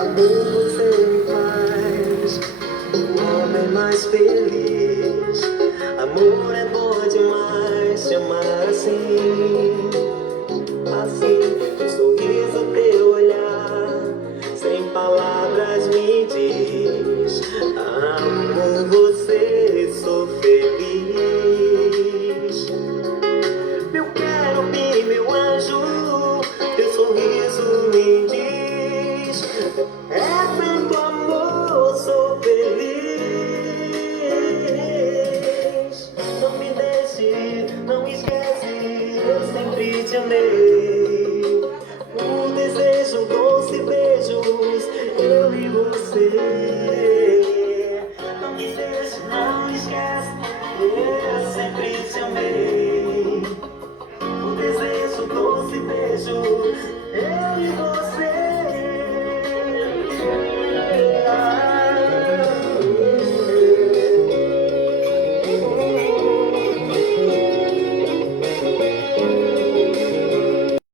Amor, você me faz um homem mais feliz. Amor é bom demais, te amar assim.